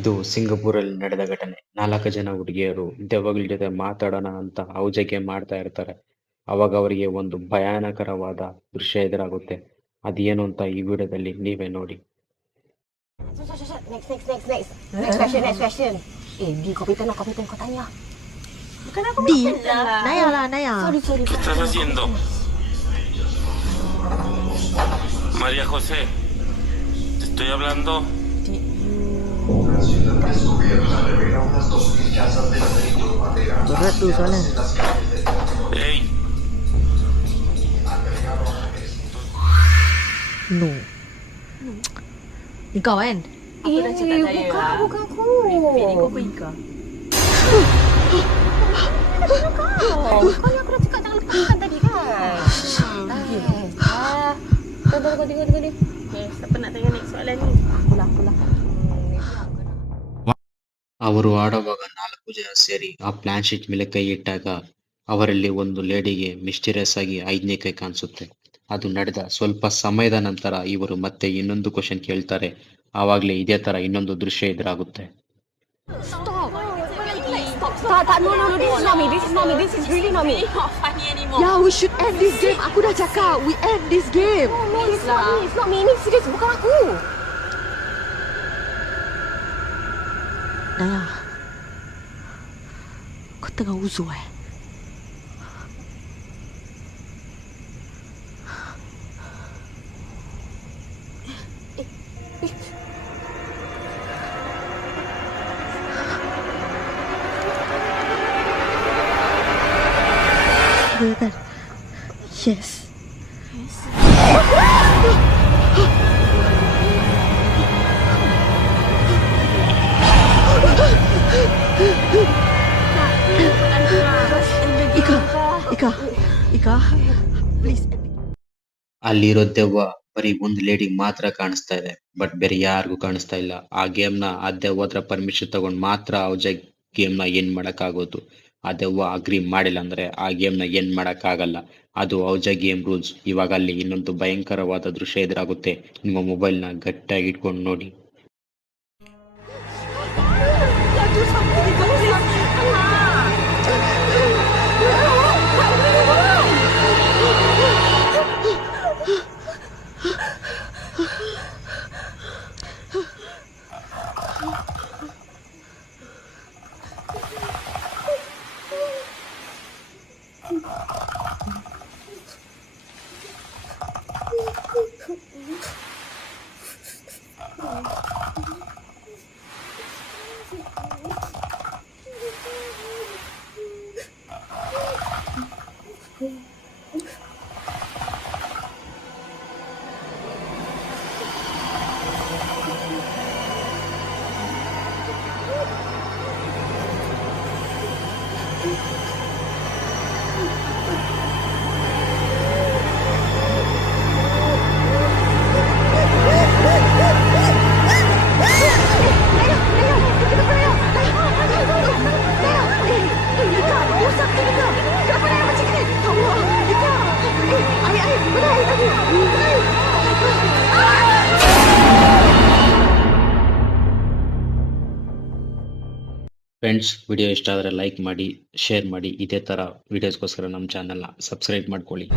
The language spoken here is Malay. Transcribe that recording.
ಇದು ಸಿಂಗಪೂರಲ್ಲಿ ನಡೆದ ಘಟನೆ. 4 ಜನ ಹುಡುಗಿಯರು ದೆವ್ವಗಳ ಜೊತೆ ಮಾತಾಡೋಣ ಅಂತ ಔಜಗೆ ಮಾಡ್ತಾ ಇರ್ತಾರೆ. ಅವಾಗ ಅವರಿಗೆ ಒಂದು ಭಯಾನಕರವಾದ ದೃಶ್ಯ ಎದುರಾಗುತ್ತೆ. ಅದೇನು ಅಂತ ಈ ವಿಡಿಯೋದಲ್ಲಿ ನೀವೇ ನೋಡಿ. Next question. Di kopi ten kau tanya. Bukan aku Di, makan lah. Naya lah, Naya. Sorry. ¿Qué estás haciendo? María José, te estoy hablando. Berat tu soalan. Hey, No. Ni kau kan? Aku dah cakap saya Bukan aku. Pilih kau pergi kau. Kau yang aku dah cakap jangan tekan tadi kan. Tunggu. Okay, siapa nak tanya next soalan ni? Akulah. ಅವರು ಆಡುವಾಗ 4 ಜನ ಸೇರಿ ಆ plan sheet ಮೇಲೆ ಕೈ ಇಟ್ಟಾಗ ಅವರಲ್ಲಿ ಒಂದು ಲೇಡಿಗೆ ಮಿಸ್ಟೀರಿಯಸ್ ಆಗಿ 5ನೇ ಕೈ ಕಾಣಿಸುತ್ತೆ. ಅದು ನಡೆದ ಸ್ವಲ್ಪ ಸಮಯದ ನಂತರ ಇವರು ಮತ್ತೆ ಇನ್ನೊಂದು ಕ್ವಶನ್ ಕೇಳ್ತಾರೆ. ಆವಾಗ್ಲೇ ಇದೇ ತರ ಇನ್ನೊಂದು ದೃಶ್ಯ ಎದುರಾಗುತ್ತೆ. Stop. No. This is not me. This is really not me. Not funny anymore. Ya, we should end this game. Aku dah cakap, we end this game. No, it's not me. Ini serius bukan aku. Naya, kau tengah uzur Betul. Yes. Ika, please. ಅಲ್ಲಿರೋ ದೆವ್ವ ಬರೀ ಒಂದು ಲೇಡಿಗೆ ಮಾತ್ರ ಕಾಣಿಸ್ತಾ ಇದೆ, ಬಟ್ ಬೇರೆ ಯಾರಿಗೂ ಕಾಣಿಸ್ತಾ ಇಲ್ಲ. ಆ ಗೇಮ್ನ ಆ ದೆವ್ವ ಹತ್ರ ಪರ್ಮಿಷನ್ ತಗೊಂಡು ಮಾತ್ರ ಔಜಾಗ್ ಗೇಮ್ನ ಏನ್ ಮಾಡಕ್ಕಾಗೋದು. ಆ ದೆವ್ವ ಅಗ್ರಿ ಮಾಡಿಲ್ಲ ಅಂದ್ರೆ ಆ ಗೇಮ್ನ ಏನ್ ಮಾಡಕ್ಕಾಗಲ್ಲ. ಅದು ಔಜಾಗ್ ಗೇಮ್ ರೂಲ್ಸ್. ಇವಾಗ ಅಲ್ಲಿ ಇನ್ನೊಂದು ಭಯಂಕರವಾದ ದೃಶ್ಯ ಎದುರಾಗುತ್ತೆ. ನಿಮ್ಮ ಮೊಬೈಲ್ನ ಗಟ್ಟಿಯಾಗಿ ಇಟ್ಕೊಂಡು ನೋಡಿ. ಫ್ರೆಂಡ್ಸ್, ವಿಡಿಯೋ ಇಷ್ಟ ಆದರೆ ಲೈಕ್ ಮಾಡಿ, ಶೇರ್ ಮಾಡಿ. ಇದೇ ಥರ ವಿಡಿಯೋಸ್ಗೋಸ್ಕರ ನಮ್ಮ ಚಾನಲ್ನ ಸಬ್ಸ್ಕ್ರೈಬ್ ಮಾಡ್ಕೊಳ್ಳಿ.